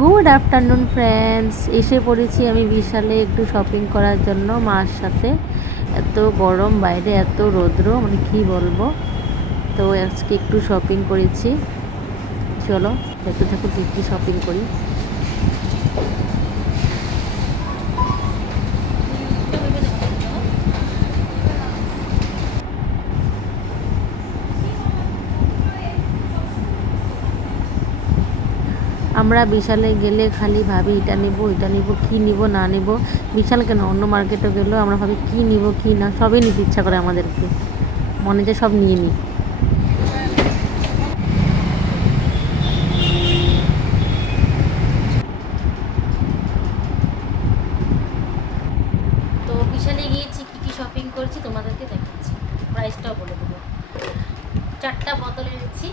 Good afternoon friends, এসে পড়েছি আমি বিশালে একটু শপিং করার জন্য মার সাথে। এত গরম বাইরে, এত রৌদ্র, মানে কি বলবো। তো আজকে একটু শপিং করেছি, চলো দেখতে থাকো কী কী শপিং করি। আমরা বিশালে গেলে খালি ভাবি এটা নিব এটা নিব, কী নিব না নিব। বিশাল কেন, অন্য মার্কেটে গেলেও আমরা ভাবি কী নিব কী না, সবই নিতে ইচ্ছা করে আমাদেরকে, মনে যে সব নিয়ে নিই। তো বিশালে গিয়েছি, কী কী শপিং করেছি তোমাদেরকে দেখাচ্ছি, প্রাইসটাও বলে দেবো। 4টা বোতল এনেছি,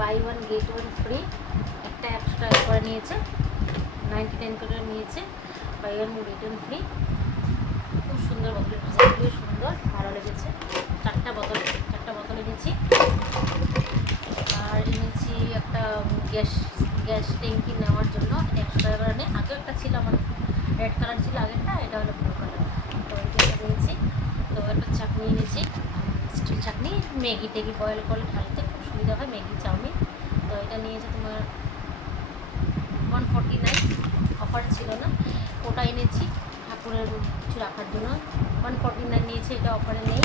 buy one get one free. একটা 100 টাকা করে নিয়েছে, 99 করে নিয়েছে, buy one get one free. খুব সুন্দর বোতলের ডিজাইন, খুবই সুন্দর, ভালো লেগেছে। 4টা বোতল এনেছি। আর এনেছি একটা গ্যাস ট্যাঙ্কি নেওয়ার জন্য, 100 টাকা করে নেই। আগেও একটা ছিল আমার, রেড কালার ছিল আগেরটা, এটা হলো ব্লু কালার। তো এটা নিয়েছি। তো একটা চাটনি এনেছি, স্টিল চাটনি, ম্যাগি ট্যাগি বয়েল করে ঢালতে খুব সুবিধা হয়, ম্যাগি চাউমিন। তো এটা নিয়েছে তোমার 149, অফার ছিল না, ওটা এনেছি ঠাকুরের কিছু রাখার জন্য। 149 নিয়েছি, এটা অফারে নেই,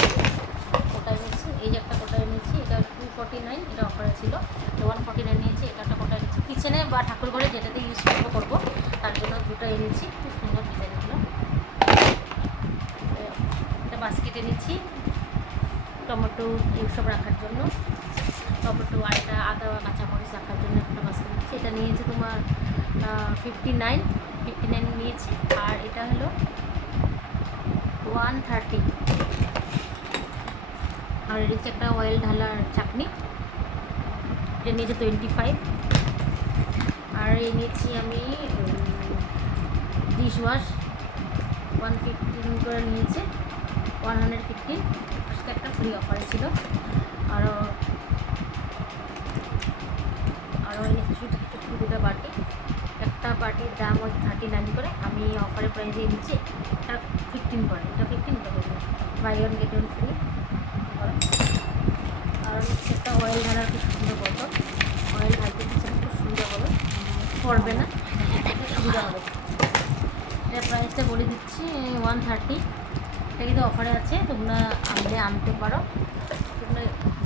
ওটা এনেছি। এই যে একটা কোটা এনেছি, এটা 249, এটা অফারে ছিল। তো 149 নিয়েছি, এটা একটা কোটা এনেছি কিচেনে বা ঠাকুর ঘরে যেটাতে ইউজ করবো তার জন্য দুটো এনেছি। খুব সুন্দর ডিজাইনগুলো। একটা বাস্কেট এনেছি টমেটো এইসব রাখার জন্য, টমেটো আর একটা আদা কাঁচামরিচ রাখার জন্য একটা বাস্কেট নিয়েছি। এটা নিয়েছে তোমার 59 নিয়েছি। আর এটা হলো 130। আর এটা একটা অয়েল ঢালার চাটনি, এটা নিয়েছে 25। আর এনেছি আমি ডিশ ওয়াশ 115 করে নিয়েছে, 115। তার সাথে একটা ফ্রি অফার ছিল। আরও এনেছি দুটো বাটি, একটা বাটির দাম ওই 39 করে, আমি অফারের প্রাইসে এনেছি। এটা 15 করে, এটা 15 করে, buy one get one free. আর হচ্ছে একটা অয়েল ঢালার খুব সুন্দর বোতল, অয়েল ঢালতে কিছু খুব সুন্দর হবে, পড়বে না, খুব সুবিধা হবে। এটার প্রাইসটা বলে দিচ্ছি 130। এটা কিন্তু অফারে আছে, তোমরা আনতে পারো, তোমরা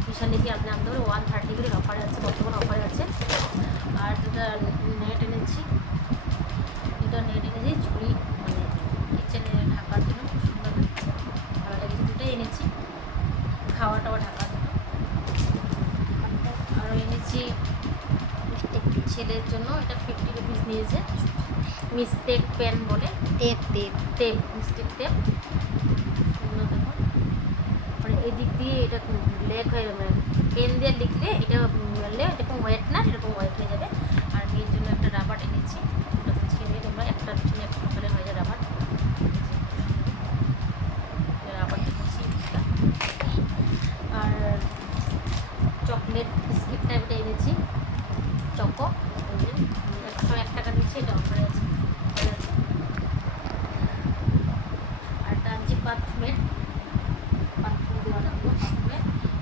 বিশালে গিয়ে আনতে পারো। 130 করে অফারে আছে, বর্তমান অফারে আছে। আর যেটা নেট এনেছি, ঝুড়ি, মানে কিচেনে ঢাকার জন্য খুব সুন্দর লাগছে, ভালো লেগেছে। দুটোই এনেছি খাওয়া টাওয়া ঢাকার জন্য। আরও এনেছি ছেলের জন্য, এটা 50 রুপিস নিয়েছে, মিস্টেক পেন বলে, মিস্টেক টেপ। দেখো, মানে এদিক দিয়ে এটা লেগ হয়ে যাবে, পেন দিয়ে লিখলে এটা এরকম ওয়েট না, এরকম ওয়েট হয়ে যাবে। আর মেয়ের জন্য একটা রাবার এনেছি, ওটা ছিঁড়ে তোমরা একটা হলে হয়ে যায় রাবার এনেছি। আর চকলেট বিস্কিট টাইপটা এনেছি, চকো, 101 টাকা নিচ্ছে, এটা অফারে আছে। আর একটা আনছি বাথরুমের,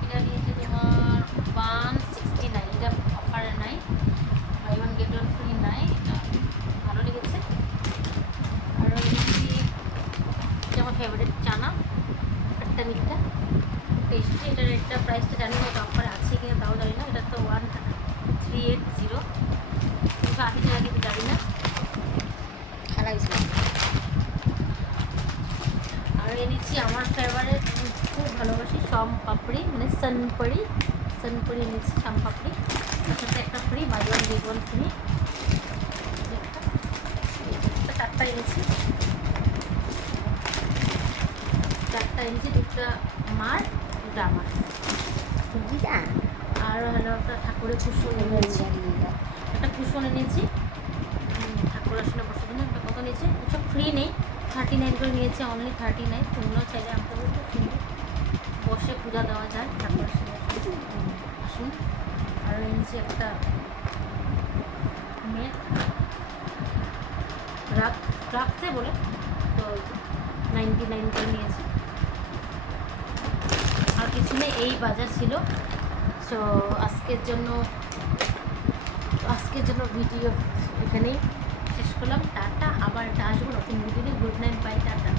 এটা নিয়েছে তোমার 169, এটা অফারে নাই, buy one get one free নাই, এটা ভালো লেগেছে। আরও এনেছি, এটা আমার ফেভারিট চানা, একটা মিঠা টেস্টি। এটার একটা প্রাইসটা জানি না, এটা অফারে আছে কিনা তাও জানি না। এটা তো 1380, 280 টাকা, কিন্তু জানি না। আর এনেছি আমার ফেভারিট, খুব ভালোবাসি, পাপড়ি, মানে সানপাপড়ি এনেছি, পাপড়ি, তার সাথে একটা free, buy one get one free. 4টা এনেছি, 2টা মার, 2টা আমার। আর হলো একটা ঠাকুরের কুশন এনেছি, একটা কুশন এনেছি ঠাকুর আসনে বসার জন্য। একটা কত নিয়েছে, সব ফ্রি নেই, 39 করে নিয়েছে, অনলি 39। তোমরাও চাইলে আনতে বলতে কিন্তু বসে পূজা দেওয়া যায় ঠাকুর আসুন। আর এনেছি একটা মেট, রাখছে বলে, তো 99 করে নিয়েছে। আর কিছু নেই, এই বাজার ছিল। সো আজকের জন্য ভিডিও এখানেই শেষ করলাম। টাটা, আবার আসবো নতুন ভিডিও নিয়ে। Good night, bye, tata.